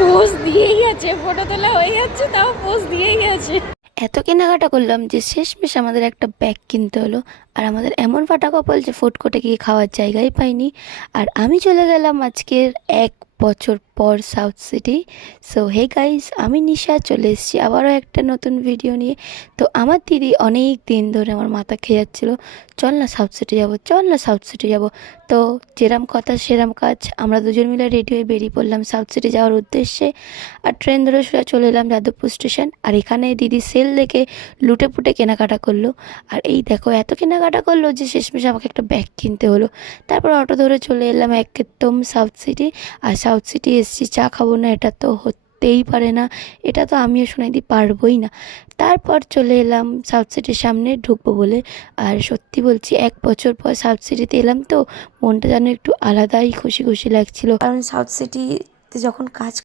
Pose দিয়েই আছে, photo তোলা হয়ে যাচ্ছে তাও পোজ দিয়েই আছে। এত কেনাকাটা করলাম যে শেষমেশ আমাদের একটা ব্যাগ কিনতে হলো। আর আমাদের এমন ফাটা কপাল যে ফুড কোর্টে গিয়ে খাওয়ার জায়গাই পাইনি। আর আমি চলে গেলাম আজকের 1 বছর পর South City. So hey guys, আমি নিশা চলে এসেছি আবারও একটা নতুন ভিডিও নিয়ে। তো আমার দিদি অনেক দিন ধরে আমার মাথা খেয়ে যাচ্ছিলো, চল না সাউথ সিটি যাবো, চল না সাউথ সিটি যাবো। তো যেরাম কথা সেরাম কাজ, আমরা দুজন মিলে রেডি হয়ে বেরিয়ে পড়লাম সাউথ সিটি যাওয়ার উদ্দেশ্যে। আর ট্রেন ধরে সোজা চলে এলাম যাদবপুর স্টেশন। আর এখানে দিদি সেল দেখে লুটে পুটে কেনাকাটা করলো। আর এই দেখো এত কেনাকাটা করলো যে শেষমেশ আমাকে একটা ব্যাগ কিনতে হলো। তারপর অটো ধরে চলে এলাম একদম সাউথ সিটি। আর সাউথ সিটি এসছি, চা খাবো না এটা তো হতেই পারে না, এটা তো আমিও শোনাইতে পারবোই না। তারপর চলে এলাম সাউথ সিটির সামনে ঢুকবো বলে। আর সত্যি বলছি 1 বছর পর সাউথ সিটিতে এলাম তো মনটা যেন একটু আলাদাই খুশি খুশি লাগছিল, কারণ সাউথ সিটিতে যখন কাজ